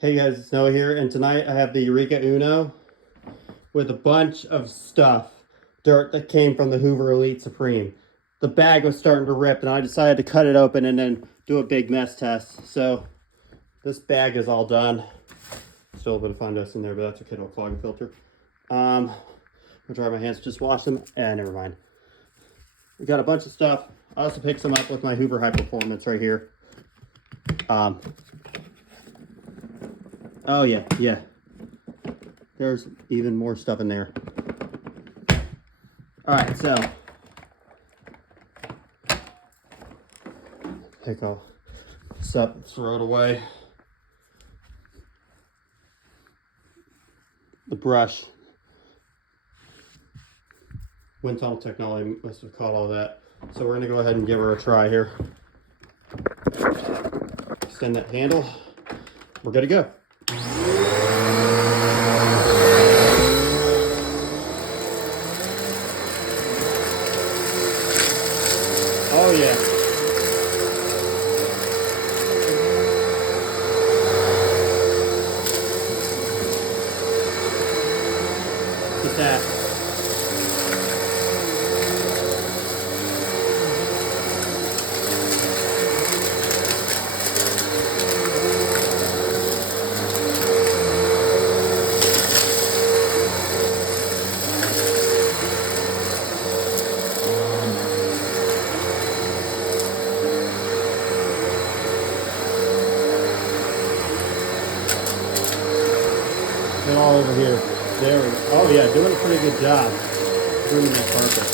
Hey guys, it's Noah here, and tonight I have the Eureka Uno with a bunch of stuff, dirt that came from the Hoover Elite Supreme. The bag was starting to rip, and I decided to cut it open and then do a big mess test. So this bag is all done. Still a bit of fun dust in there, but that's okay. It'll clog the filter. I'll dry my hands, just wash them, and never mind. We got a bunch of stuff. I also picked some up with my Hoover High Performance right here. Oh yeah. There's even more stuff in there. All right, so pick all this up, throw it away. The brush. Wind tunnel technology must have caught all that. So we're gonna go ahead and give her a try here. Extend that handle. We're good to go. Oh yeah. Look at that. Get all over here. There we go. Oh yeah, doing a pretty good job. Grooming that carpet.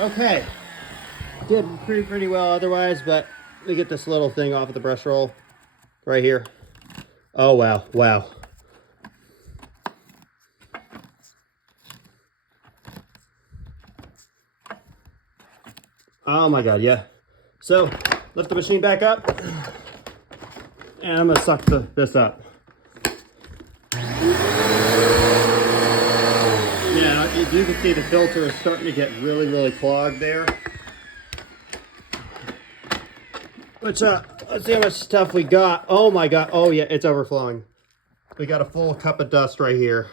Okay, did pretty well otherwise, but we get this little thing off of the brush roll right here. Oh wow. Oh my god, yeah. So lift the machine back up, and I'm gonna suck this up. Yeah, you can see the filter is starting to get really clogged there. Let's see how much stuff we got. Oh my god, oh yeah, it's overflowing. We got a full cup of dust right here.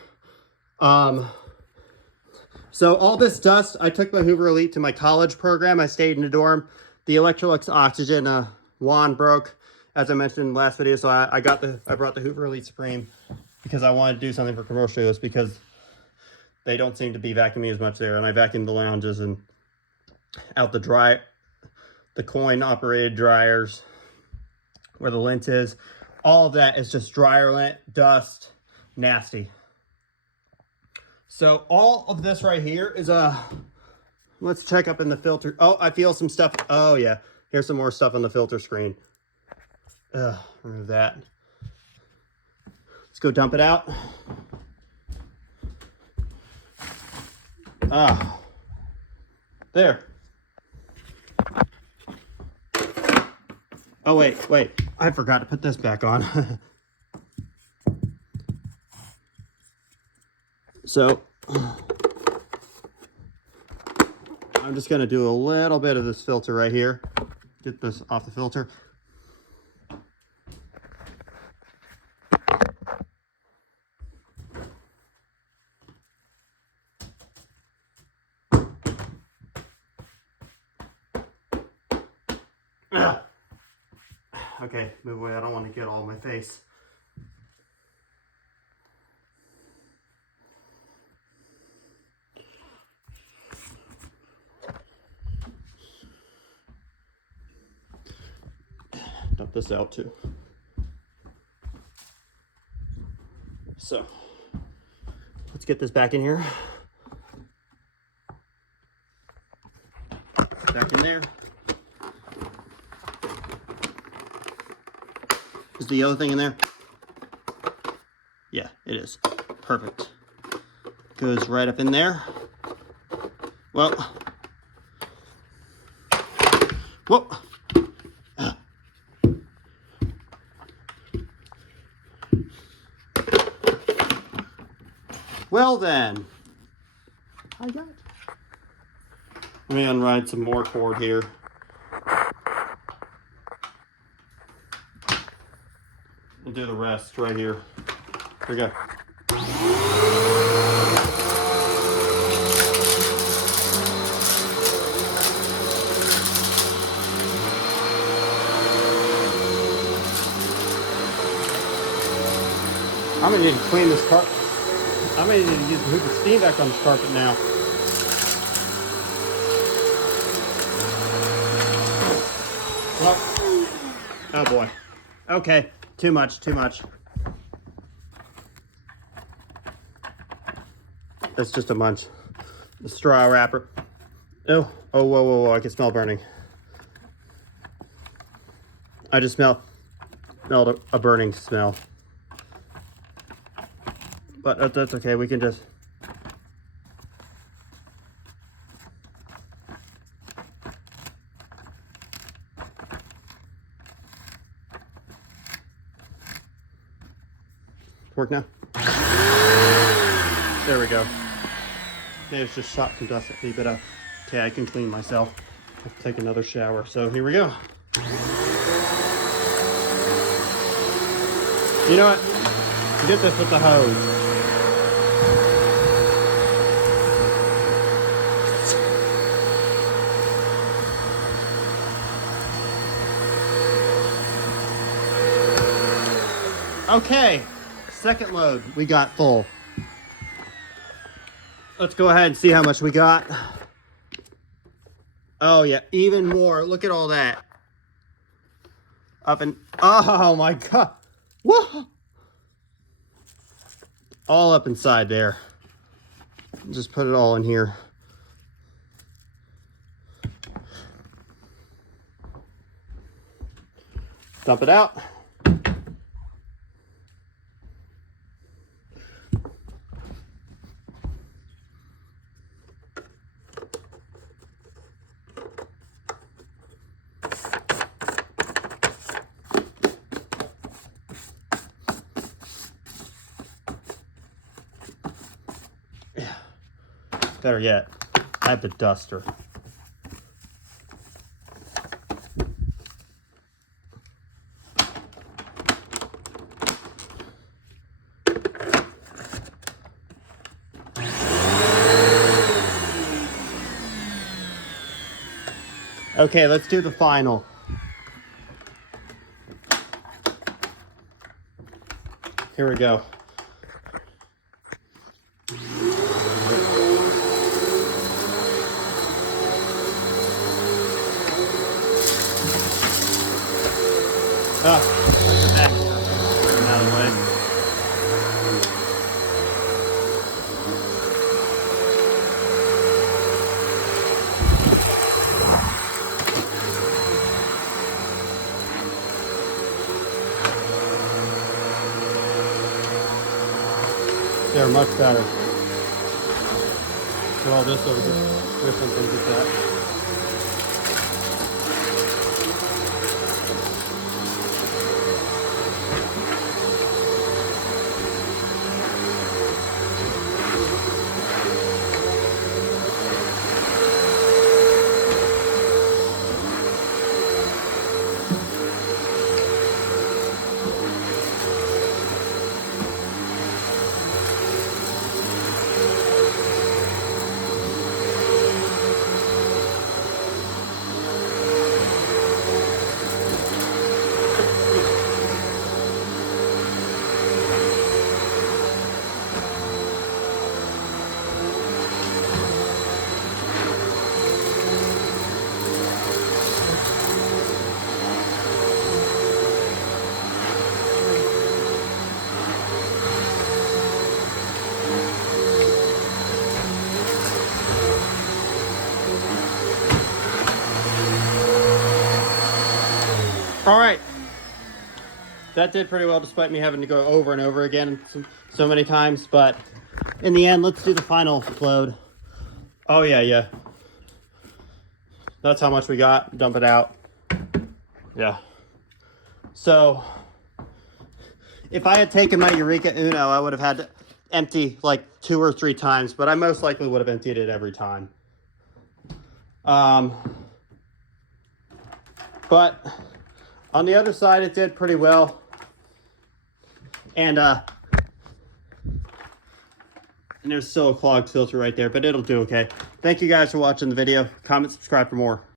So all this dust, I took my Hoover Elite to my college program. I stayed in a dorm. The Electrolux oxygen wand broke, as I mentioned in the last video. So I brought the Hoover Elite Supreme because I wanted to do something for commercial use, because they don't seem to be vacuuming as much there. And I vacuumed the lounges and out the coin operated dryers where the lint is. All of that is just dryer lint, dust, nasty. So all of this right here is let's check up in the filter. Oh, I feel some stuff. Oh yeah, here's some more stuff on the filter screen. Remove that. Let's go dump it out. There. Oh wait, I forgot to put this back on. So I'm just going to do a little bit of this filter right here. Get this off the filter. Okay, move away. I don't want to get all my face. Dump this out too. So let's get this back in here. Back in there. Is the other thing in there? Yeah, it is. Perfect. Goes right up in there. Well, whoa. Well then, I got. Let me unride some more cord here. And do the rest right here. Here we go. I'm gonna need to clean this carpet. I'm gonna need to use the Hoover steam back on this carpet now. Oh boy. Okay, too much, too much. That's just a bunch. The straw wrapper. Oh, whoa, whoa, whoa, I can smell burning. I just smelled a burning smell. But that's okay, we can just... Work now? There we go. Okay, it's just shot some dust at me, but okay, I can clean myself. I'll take another shower. So here we go. You know what? Get this with the hose. Okay, second load we got full. Let's go ahead and see how much we got. Oh yeah, even more. Look at all that. Up and, oh my God. Whoa. All up inside there. Just put it all in here. Dump it out. Better yet, I have the duster. Okay, let's do the final. Here we go. Ah, look at that. Get out of the way. They're much better. Put all this over here. There's something to get that. All right, that did pretty well despite me having to go over and over again so many times, but in the end, let's do the final load. Oh yeah. That's how much we got, dump it out. Yeah. So, if I had taken my Eureka Uno, I would have had empty like 2 or 3 times, but I most likely would have emptied it every time. But on the other side, it did pretty well. And there's still a clogged filter right there, but it'll do okay. Thank you guys for watching the video. Comment, subscribe for more.